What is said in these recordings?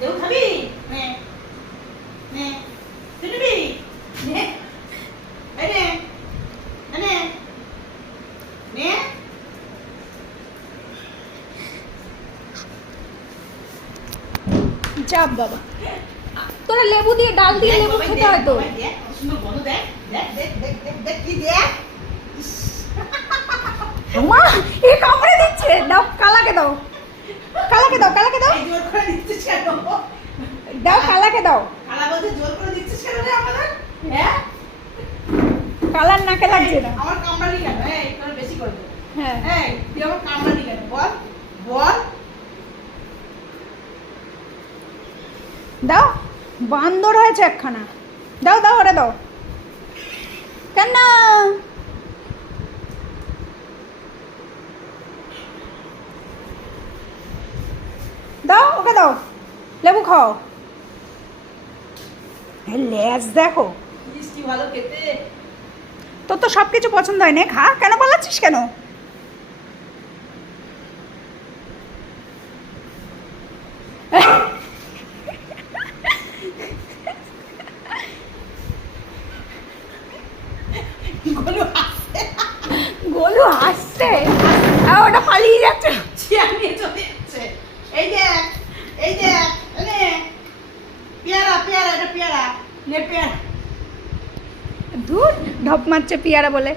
লেবু খাবি? নে নে তুই নিবি? নে এই নে নে নে চাপ বাবা, তোরা লেবু দিয়ে ডাল দিয়ে লেবু খেতে হয় তো। সুন্দর বন্ধ দেখ দেখ দেখ দেখ দেখ দেখ কি দেখ মা এ কামড়ে দিচ্ছে, দাও কালাকে দাও, কালাকে দাও, কালাকে দাও, এই জোর করে দিচ্ছিস কেন? দাও কালাকে দাও। কালা বলতে জোর করে দিচ্ছিস কেন রে আমাদের? হ্যাঁ কালার নাকে লাগছে না। আমার কামড়ালি কেন? এই তোর বেশি করে দেবো। হ্যাঁ এই তুই আমার কামড়ালি কেন? বল বল। দাও, বান্দর হয়েছে একখানা, দাও দাও ওরে দাও। কেন দাও, ওকে দাও, লেবু খাও। লেজ দেখো, মিষ্টি ভালো খেতে। তোর তো সব কিছু পছন্দ হয় না, খা, কেন পালাচ্ছিস কেন? গলু হাসছে। গোলু হাসছে, আর ওটা পালিয়ে যাচ্ছে। চেয়ার নিয়ে চলে যাচ্ছে। এই দেখ এই দেখ নে পেয়ারা পেয়ারা এটা পেয়ারা নে পেয়ারা ধুর, ঢপ মারছে পিয়ারা বলে।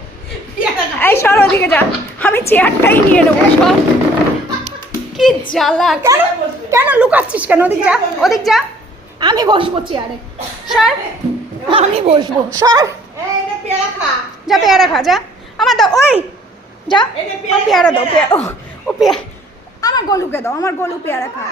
পেয়ারা খা। এই সর ওদিকে যা, আমি চেয়ারটাই নিয়ে নেবো সব। কি জ্বালা, কেন কেন লুকাচ্ছিস কেন? ওদিক যা, ওদিক যা, আমি বসবো চেয়ারে, সর, আমি বসবো, সর, এই নে পেয়ারা খা। যা পেয়ারা খা, যা, আমার দাও, ওই যা, এই নে আমার পেয়ারা দাও, পেয়ারা। ও পেয়ারা, আমার গলুকে দাও, আমার গলু পেয়ারা খা।